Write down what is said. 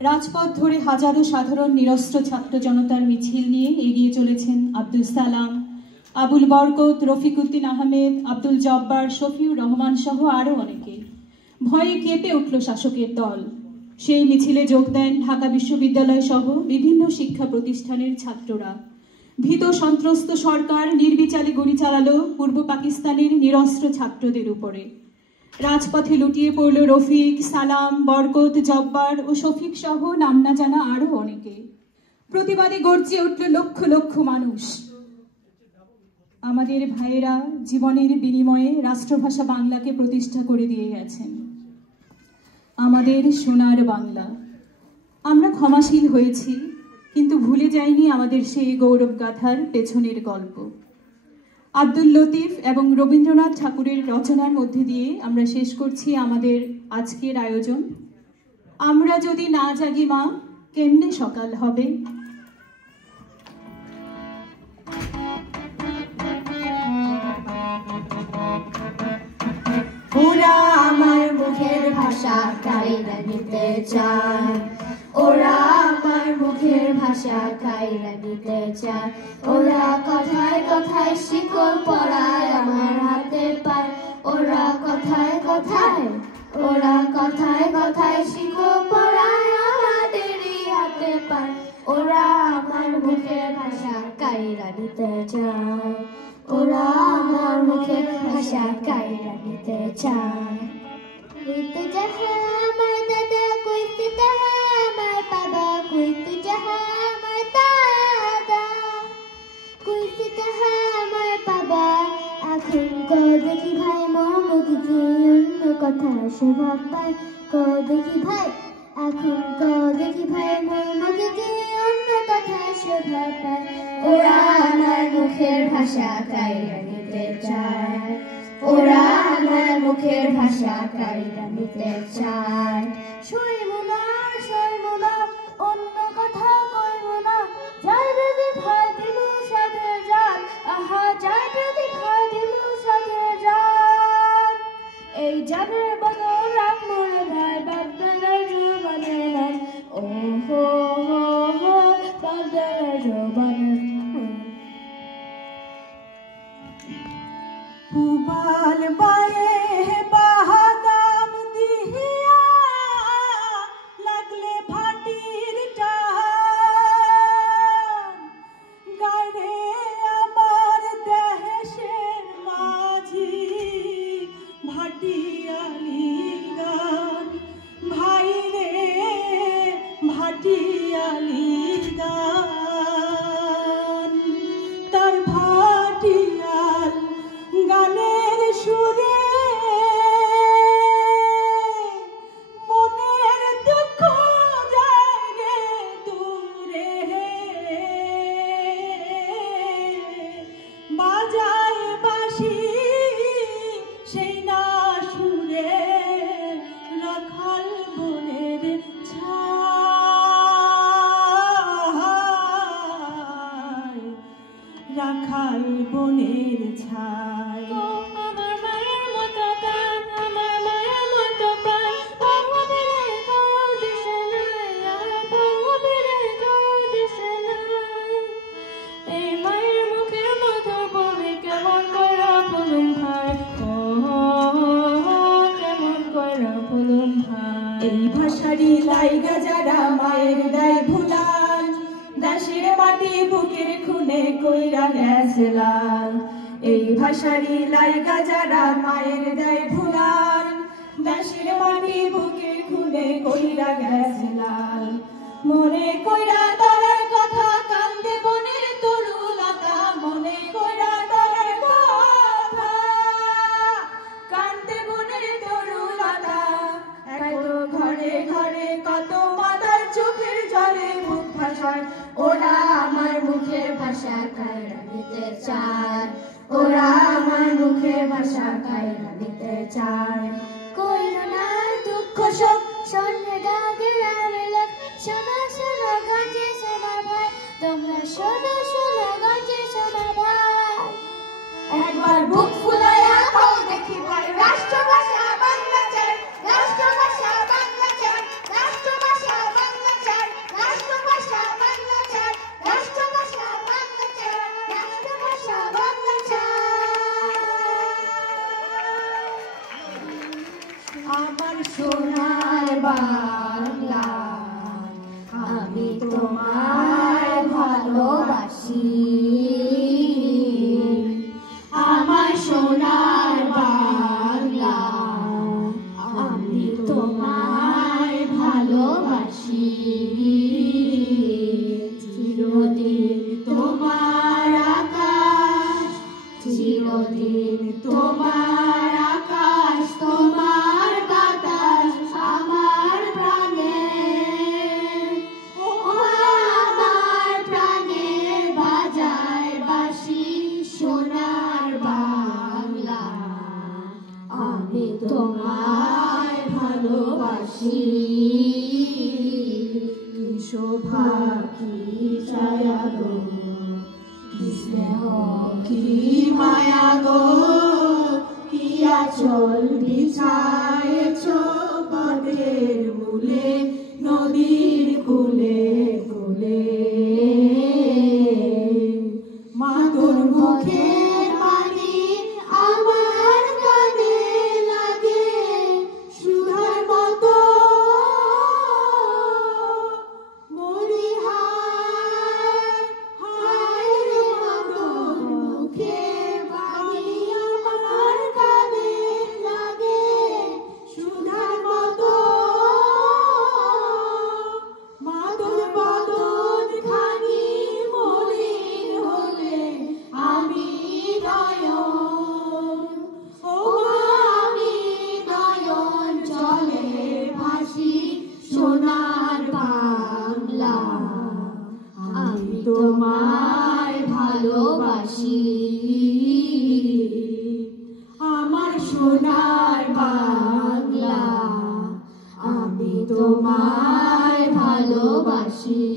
রাজপথ ধরে হাজারো সাধারণ নিরস্ত্র ছাত্র জনতার মিছিল নিয়ে এগিয়ে চলেছেন আব্দুল সালাম, আবুল বরকত, রফিকুদ্দিন আহমেদ, আব্দুল জব্বার, শফিউর রহমান সহ আরও অনেকে। ভয়ে কেঁপে উঠল শাসকের দল। সেই মিছিলে যোগ দেন ঢাকা বিশ্ববিদ্যালয় সহ বিভিন্ন শিক্ষা প্রতিষ্ঠানের ছাত্ররা। ভীত সন্ত্রস্ত সরকার নির্বিচারে গুলি চালালো পূর্ব পাকিস্তানের নিরস্ত্র ছাত্রদের উপরে। রাজপথে লুটিয়ে পড়ল রফিক, সালাম, বরকত, জব্বার ও শফিক সহ নাম না জানা আরো অনেকে। প্রতিবাদে গর্জে উঠল লক্ষ লক্ষ মানুষ। আমাদের ভাইয়েরা জীবনের বিনিময়ে রাষ্ট্রভাষা বাংলাকে প্রতিষ্ঠা করে দিয়ে গেছেন। আমাদের সোনার বাংলা। আমরা ক্ষমাশীল হয়েছি, কিন্তু ভুলে যাইনি আমাদের সেই গৌরব গাথার পেছনের গল্প। আব্দুল লতিফ এবং রবীন্দ্রনাথ ঠাকুরের রচনার মধ্যে দিয়ে আমরা শেষ করছি আমাদের আজকের আয়োজন। আমরা যদি না জাগি মা, কেমনে সকাল হবে। ওরা আমার মুখের ভাষা কাইরা নিতে চায়, ওরা আমার মুখের ভাষা কাইরা নিতে চায়। ওরা কথায় কথায় শিকল পরায় আমার হাতে পায়, ওরা কথায় কথায়, ওরা কথায় কথায় শিকল পরায় আমাদেরই হাতে পায়। ওরা আমার মুখের ভাষা কাইরা নিতে চায়, ওরা আমার মুখের ভাষা কাইরা নিতে চায়। কইতে যাহা আমার দাদা, কইতে যাহা আমার বাবা, কইতে যাহা আমার দাদা, কইতে যাহা আমার বাবা। এখন দেখি ভাই মোর মুখে কি অন্য কথা শোভা পায়। দেখি ভাই, এখন দেখি ভাই মোর মুখে কি অন্য কথা শোভা পায়। ওরা আমার মুখের ভাষা কাইরা নিতে চায়, ওরা আমার মুখের ভাষা কাইরা নিতে চায়। শুইব না, শুইব না, অন্য কথা কইব না। যাই যদি ভাই দিলু সাথে যান, আহা যাই যদি ভাই দিলু সাথে যান। এই জানের বদল আমার ভাই বাগদানের জবানে নেন। ও হো হো হো বাগদানের জবানে। পুবাল বায়ে বাহাদাম দিহিয়া লাগলে ভাটির টান। গায়ে আমার দেশের মাঝি ভাটিয়ালি গান, ভাই রে ভাটিয়ালি গান। তার ভাটিয়াল গানের সুরে মনের দুঃখ যায় রে দূরে। বাজায় বাঁশি সেই না সুরে, রাখাল বনের ছায়, রাখাল বনের ছায়। আমার মায়ের মতো গান, আমার মায়ের মতো প্রাণ, ভগবানের কারো দিশে নাই, ভগবানের কারো দিশে নাই। এই মায়ের মুখের মতো বলে কেমন করে বলুন ভাই, ও কেমন করে বলুন ভাই। এই ভাষারি লাইগা যারা মায়ের দায় ভুলান, দাসের মাটি বুকের খুনে কইরা গেছে লাল। এই ভাষারি লাইগা যারা মায়ের দায় ভুলান, দাসের মাটি বুকের খুনে কইরা গেছে লাল। মনে কইরা তারার কথা কান্দে বনের তরুলতা, মনে কইরা তারার কথা কান্দে বনের তরুলতা। এত ঘরে ঘরে কত মাদার চোখের জলে মুখ ভাসায়। ওরা আমার মুখের ভাষা কাইরা নিতে চায়, ওরা আমার মুখের ভাষা কাইরা নিতে চায়। কইরো না দুঃখ শোক, শোনে গাগে রামেলাক। শোনো শোনো গঞ্জে শোনা ভাই, তোমরা শোনো শোনো গঞ্জে শোনা ভাই। একবার বুক ফুলাইয়া কও দেখি ভাই, রাষ্ট্রভাষা বাংলা চাই, রাষ্ট্রভাষা বাংলা চাই, রাষ্ট্রভাষা বাংলা ভালোবাসি আমার সোনার বাংলা আমি তোমায় ভালোবাসি চিরদিন তোমার আকাশ চিরদিন তোমার আকাশ তোমার বাতাস আমার প্রাণে আমার প্রাণে বাজায় বাঁশি সোনার বাংলা আমি তোমায় ভালোবাসি শোভা কি ছায়া গো কি স্নেহ কি মায়া গো কি আঁচল বিছায়েছ পথের মূলে নদীর কূলে কূলে মা তোর মুখের বাণী আমার কানে লাগে সুধার মতো মরি হায় হায় রে মা তোর মুখের বাণী আমার কানে লাগে সুধার মতো মা তোর বদন খানি মলিন হলে আমি নয়ন ও মা আমি নয়ন চলে ভাসি সোনার বাংলা আমি তোমায় ভালোবাসি আমার সোনার বাংলা আমি তোমায় ভালোবাসি